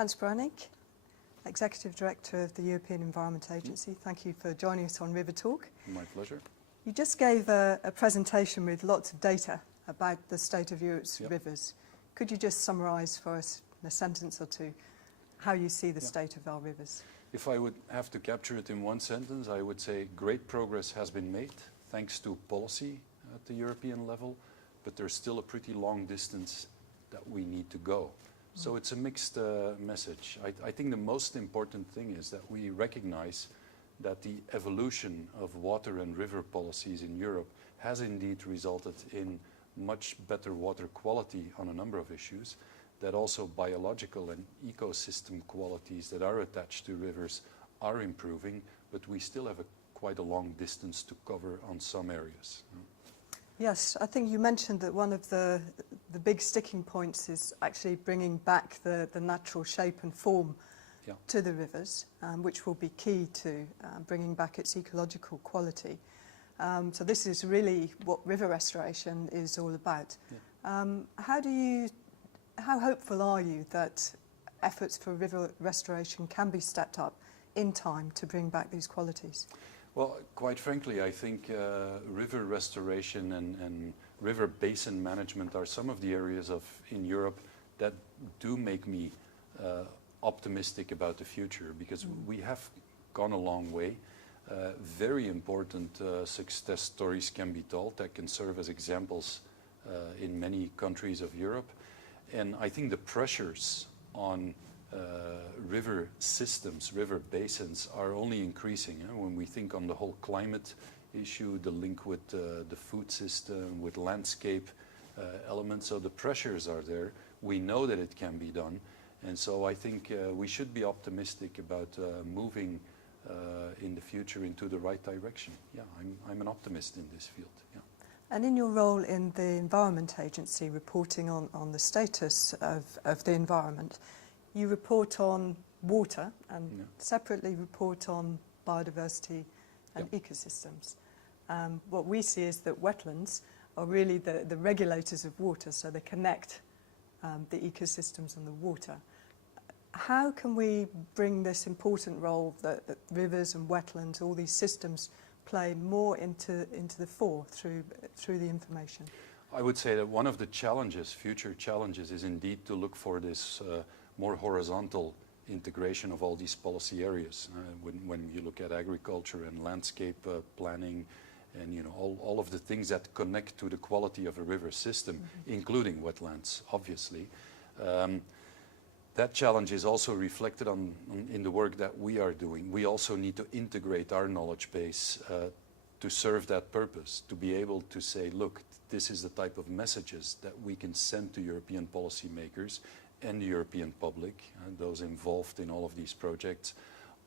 Hans Bruyninckx, Executive Director of the European Environment Agency. Thank you for joining us on River Talk. My pleasure. You just gave a presentation with lots of data about the state of Europe's rivers. Could you just summarise for us in a sentence or two how you see the state of our rivers? If I would have to capture it in one sentence, I would say great progress has been made thanks to policy at the European level, but there's still a pretty long distance that we need to go. So it's a mixed message. I think the most important thing is that we recognize that the evolution of water and river policies in Europe has indeed resulted in much better water quality on a number of issues, that also biological and ecosystem qualities that are attached to rivers are improving, but we still have quite a long distance to cover on some areas. Yes, I think you mentioned that one of the big sticking points is actually bringing back the natural shape and form to the rivers, which will be key to bringing back its ecological quality. So this is really what river restoration is all about. How hopeful are you that efforts for river restoration can be stepped up in time to bring back these qualities? Well, quite frankly, I think river restoration and river basin management are some of the areas in Europe that do make me optimistic about the future, because we have gone a long way. Very important success stories can be told that can serve as examples in many countries of Europe. And I think the pressures on river systems, river basins are only increasing. When we think on the whole climate issue, the link with the food system, with landscape elements, so the pressures are there. We know that it can be done. And so I think we should be optimistic about moving in the future into the right direction. Yeah, I'm an optimist in this field. Yeah. And in your role in the Environment Agency, reporting on the status of the environment, you report on water and separately report on biodiversity and ecosystems. What we see is that wetlands are really the regulators of water, so they connect the ecosystems and the water. How can we bring this important role that rivers and wetlands, all these systems, play more into the fore through the information? I would say that one of the challenges, future challenges, is indeed to look for this more horizontal integration of all these policy areas. When you look at agriculture and landscape planning, and all of the things that connect to the quality of a river system, including wetlands, obviously. That challenge is also reflected in the work that we are doing. We also need to integrate our knowledge base to serve that purpose, to be able to say, look, this is the type of messages that we can send to European policymakers and the European public, those involved in all of these projects,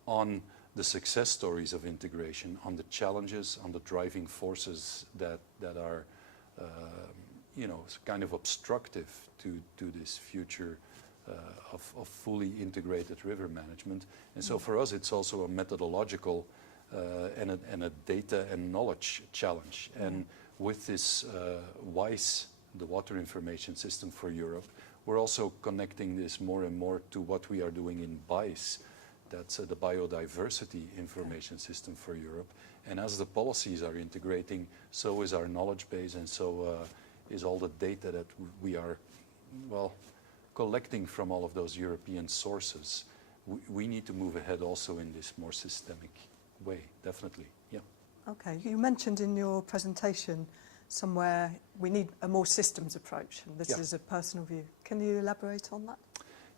on the success stories of integration, on the challenges, on the driving forces that are kind of obstructive to this future of fully integrated river management. And so for us it's also a methodological and a data and knowledge challenge. And with this WISE, the Water Information System for Europe, we're also connecting this more and more to what we are doing in BICE, that's the Biodiversity Information System for Europe. And as the policies are integrating, so is our knowledge base, and so is all the data that we are, collecting from all of those European sources. We need to move ahead also in this more systemic way, definitely, yeah. Okay, you mentioned in your presentation somewhere we need a more systems approach, and this is a personal view. Can you elaborate on that?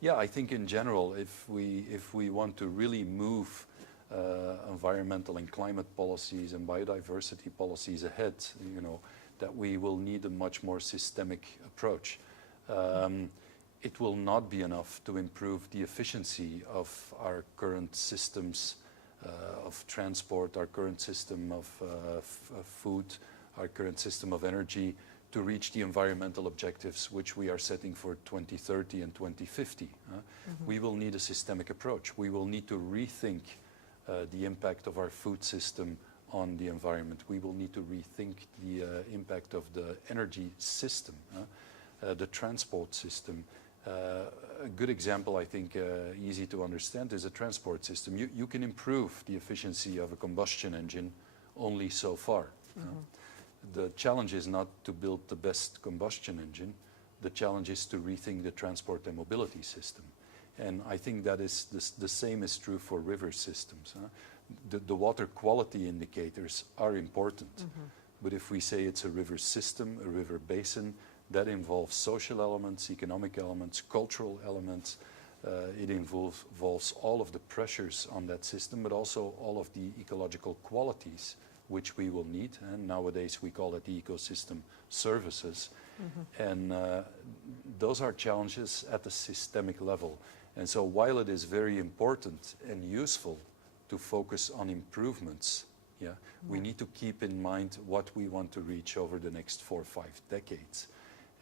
Yeah, I think in general, if we want to really move environmental and climate policies and biodiversity policies ahead, that we will need a much more systemic approach. It will not be enough to improve the efficiency of our current systems of transport, our current system of food, our current system of energy, to reach the environmental objectives which we are setting for 2030 and 2050. We will need a systemic approach. We will need to rethink the impact of our food system on the environment. We will need to rethink the impact of the energy system, the transport system, A good example, I think, easy to understand, is a transport system. You can improve the efficiency of a combustion engine only so far. The challenge is not to build the best combustion engine. The challenge is to rethink the transport and mobility system. And I think that is the same is true for river systems. The water quality indicators are important. But if we say it's a river system, a river basin, that involves social elements, economic elements, cultural elements. It involves all of the pressures on that system, but also all of the ecological qualities which we will need. And nowadays we call it the ecosystem services. And those are challenges at the systemic level. And so while it is very important and useful to focus on improvements, we need to keep in mind what we want to reach over the next 4 or 5 decades.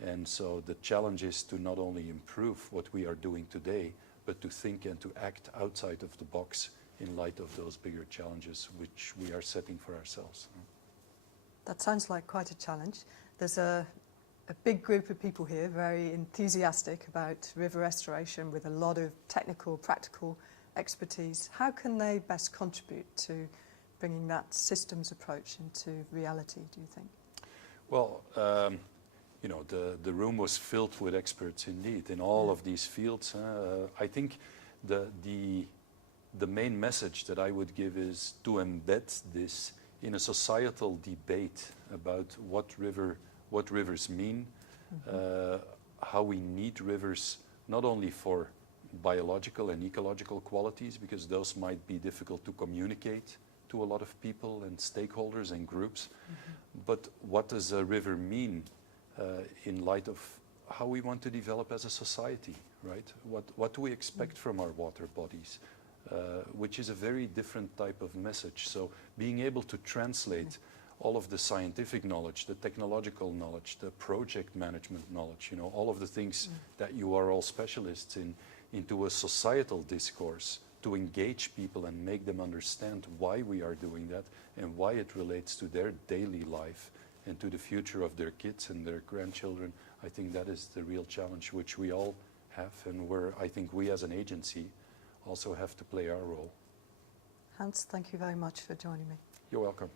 And so the challenge is to not only improve what we are doing today, but to think and to act outside of the box in light of those bigger challenges which we are setting for ourselves. That sounds like quite a challenge. There's a big group of people here very enthusiastic about river restoration with a lot of technical, practical expertise. How can they best contribute to bringing that systems approach into reality, do you think? Well, you know, the room was filled with experts indeed in all of these fields. I think the main message that I would give is to embed this in a societal debate about what rivers mean, how we need rivers not only for biological and ecological qualities, because those might be difficult to communicate to a lot of people and stakeholders and groups, but what does a river mean in light of how we want to develop as a society, right? What do we expect from our water bodies? Which is a very different type of message. So being able to translate all of the scientific knowledge, the technological knowledge, the project management knowledge, you know, all of the things that you are all specialists in, into a societal discourse to engage people and make them understand why we are doing that and why it relates to their daily life and to the future of their kids and their grandchildren. I think that is the real challenge which we all have, and where I think we as an agency also have to play our role. Hans, thank you very much for joining me. You're welcome.